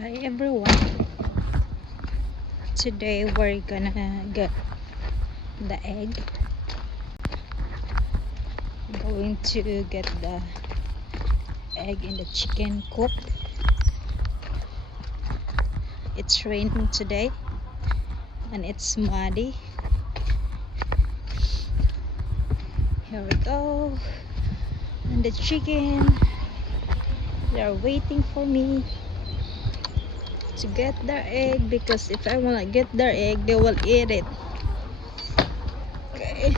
Hi everyone. Today we're gonna get the egg. Going to get the egg in the chicken coop. It's raining today and it's muddy. Here we go. And the chicken, they're waiting for me to get their egg, because if I wanna get their egg, they will eat it. Okay.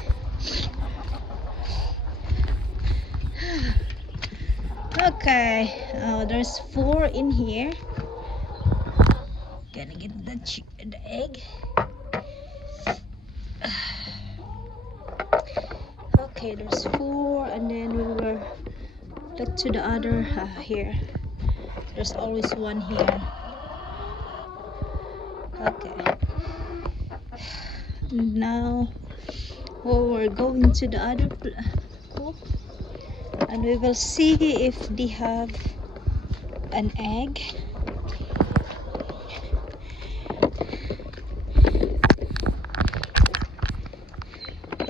Okay. There's 4 in here. Gonna get the egg. Okay, there's 4, and then we will look to the other here. There's always one here. Okay. Now we're going to the other coop, and we will see if they have an egg.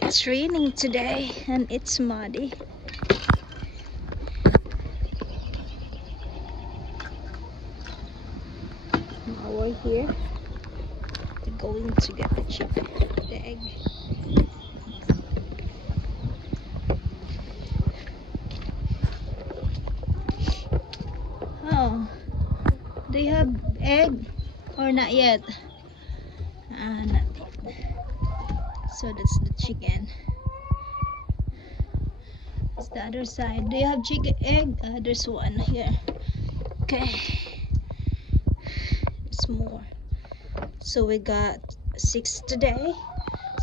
It's raining today and it's muddy. Now we're here. We're going to get the egg. Oh, do you have egg or not yet? Not yet. So that's the chicken. It's the other side. Do you have chicken egg? There's one here. Okay. There's more. So we got 6 today.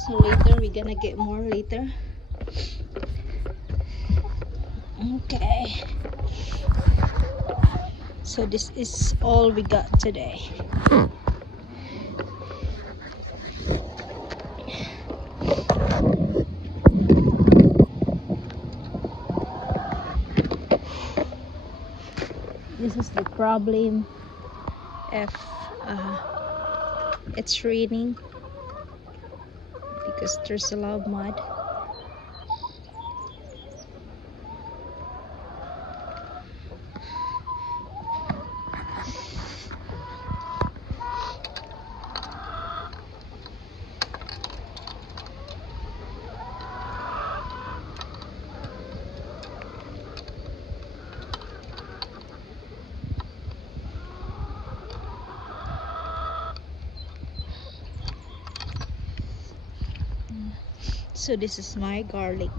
So later we're gonna get more later. Okay. So this is all we got today. This is the problem if it's raining, because there's a lot of mud. So this is my garlic.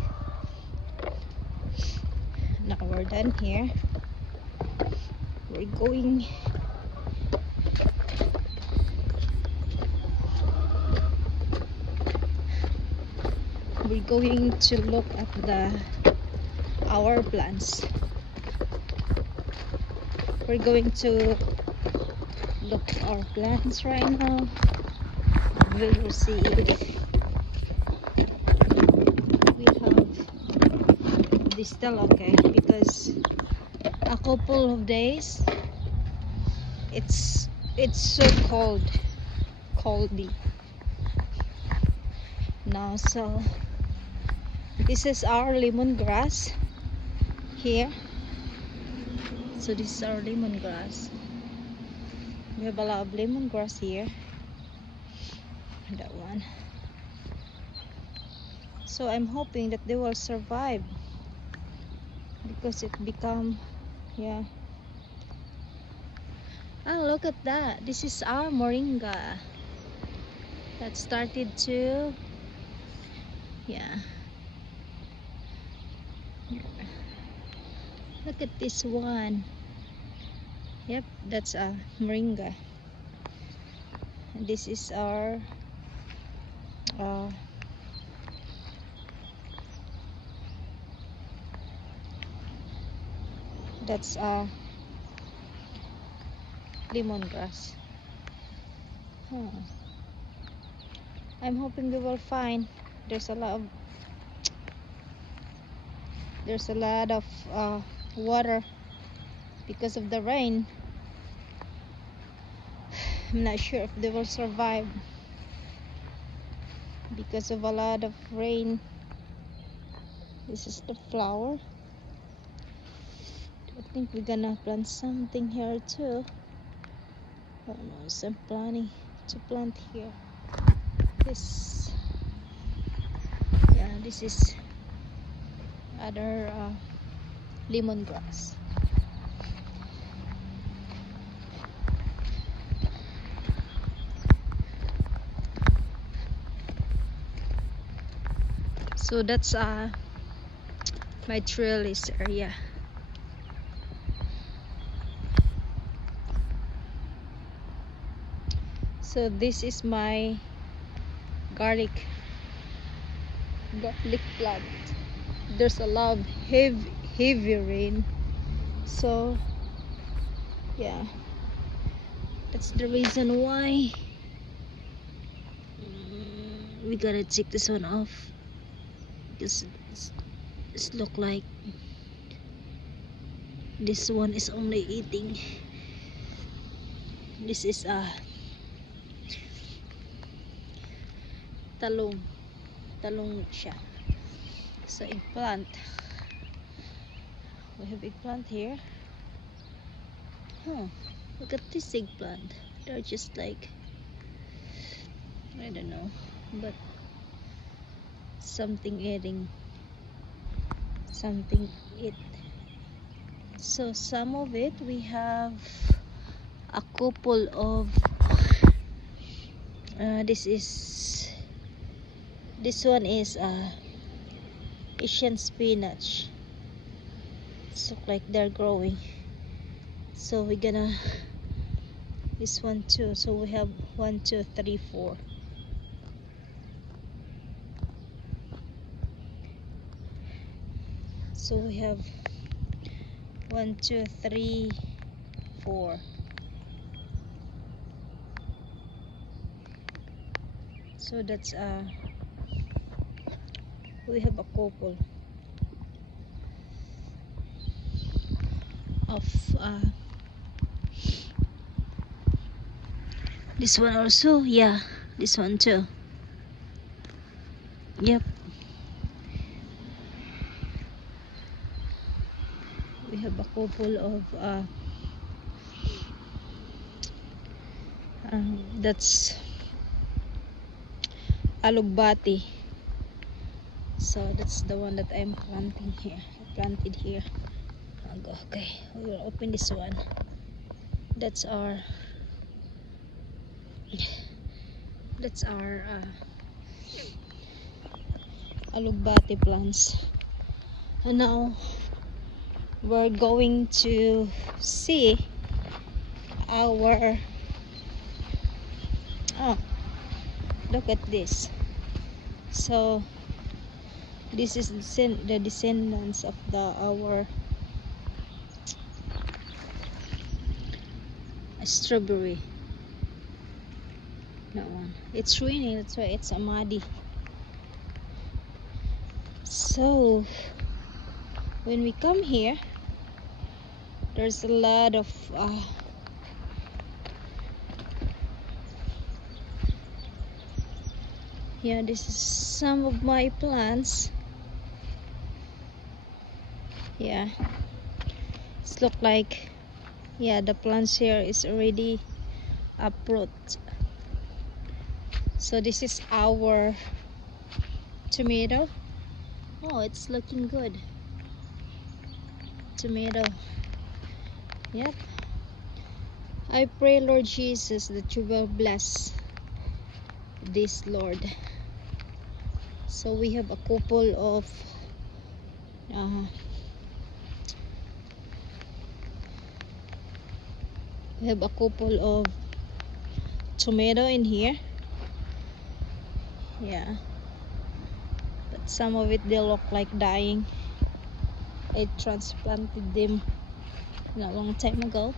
Now we're done here. We're going to look at our plants. We're going to look at our plants right now. We will see if we have this still okay, because a couple of days it's so coldy now. So this is our lemongrass here. So this is our lemongrass. We have a lot of lemongrass here. That one. So I'm hoping that they will survive, because it become, yeah. Oh, look at that. This is our moringa that started to, yeah. Look at this one. Yep, that's a moringa. And this is our that's lemongrass. I'm hoping we will find. There's a lot of water because of the rain. I'm not sure if they will survive because of a lot of rain. This is the flower. I think we're gonna plant something here too. Oh no, so I'm planning to plant here. This, yeah, this is other lemongrass. So that's my trellis area. So this is my garlic plant. There's a lot of heavy rain, so yeah, that's the reason why we gotta take this one off, because it's look like this one is only eating. This is talong siya. So eggplant, we have eggplant here. Look at this eggplant. They're just like, I don't know, but something eating something eat. So some of it, we have a couple of this one is Asian spinach. It's look like they're growing, so we're gonna this one too. So we have 1 2 3 4. So we have 1 2 3 4. So that's we have a couple of this one also. Yeah, this one too. Yep, we have a couple of that's alugbati. So that's the one that I'm planting here. I planted here. Okay, we will open this one. That's our alugbati plants. And now we're going to see our look at this. So this is the descendants of our strawberry. That one. It's raining, that's why it's muddy. So when we come here, there's a lot of yeah, this is some of my plants. Yeah, it's look like, yeah, the plants here is already uproot. So this is our tomato. Oh, it's looking good. Tomato. Yep. I pray, Lord Jesus, that you will bless this, Lord. So we have a couple of tomato in here. Yeah, but some of it, they look like dying. I transplanted them not a long time ago.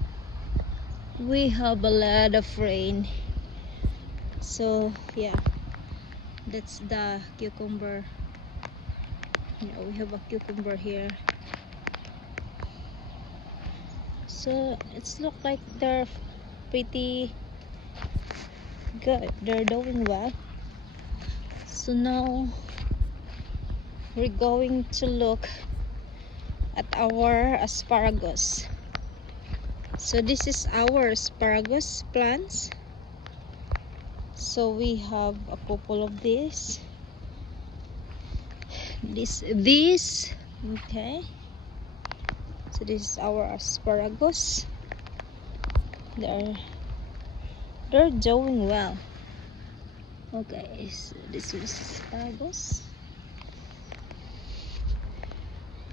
We have a lot of rain, so yeah, that's the cucumber. Yeah, we have a cucumber here. So it's look like they're pretty good, they're doing well. So now we're going to look at our asparagus. So this is our asparagus plants. So we have a couple of these. This okay. So this is our asparagus. They're doing well. Okay, so this is asparagus.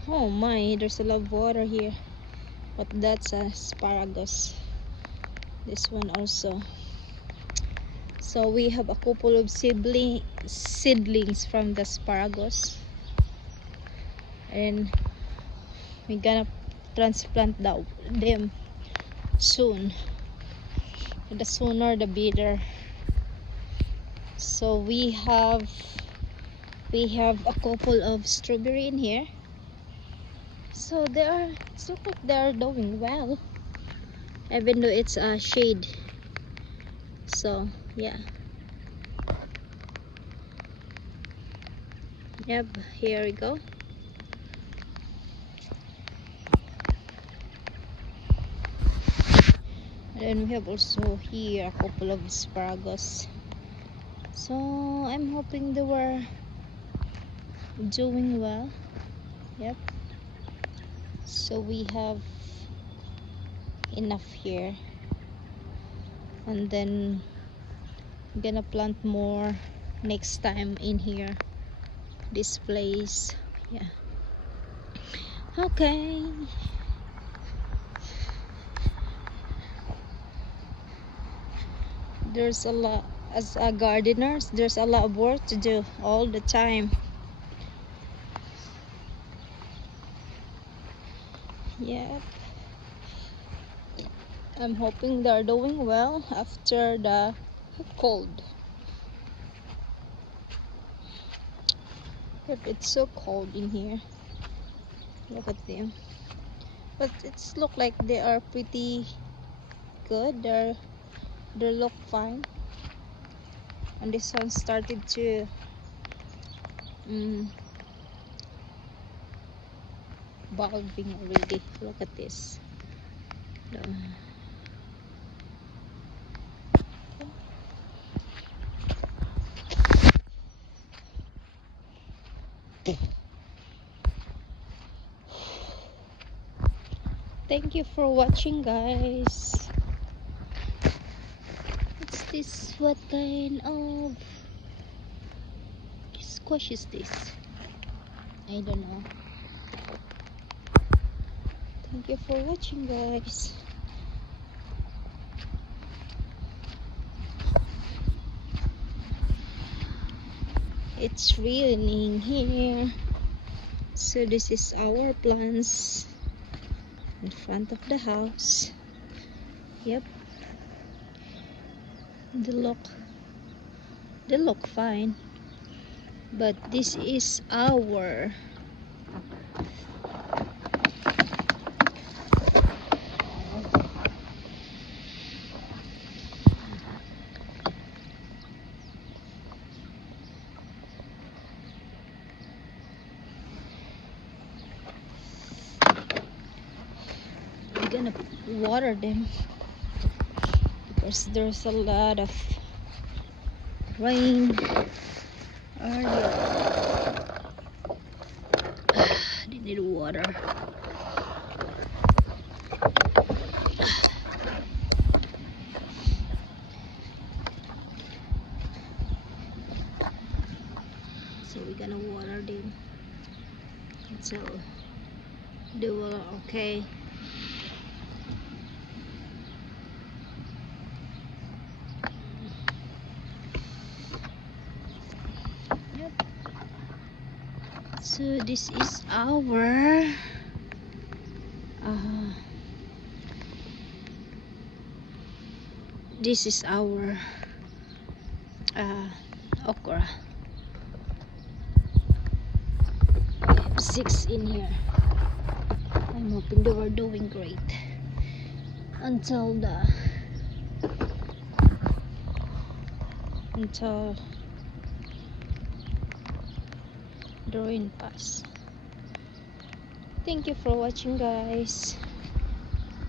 Oh my, there's a lot of water here. But that's asparagus. This one also. So we have a couple of seedlings from the asparagus. And we're gonna transplant them soon. The sooner the better. So we have a couple of strawberry in here. So it's look like they're doing well, even though it's a shade. So yeah, yep, here we go. And then we have also here a couple of asparagus. So I'm hoping they were doing well. Yep. So we have enough here, and then I'm gonna plant more next time in here, this place. Yeah, okay. There's a lot, as a gardeners, there's a lot of work to do all the time. Yep. I'm hoping they're doing well after the cold. Yep, it's so cold in here. Look at them. But it's look like they are pretty good. They look fine. And this one started to bulbing already. Look at this. Thank you for watching, guys. What's this? What kind of squash is this? I don't know. Thank you for watching, guys. It's raining here. So this is our plants in front of the house. Yep. They look fine. But this is our we're gonna water them because there's a lot of rain earlier. They need water. So we're gonna water them until they will okay. Yep. So this is our okra. 6 in here. I'm hoping they were doing great until until the rain pass. Thank you for watching, guys.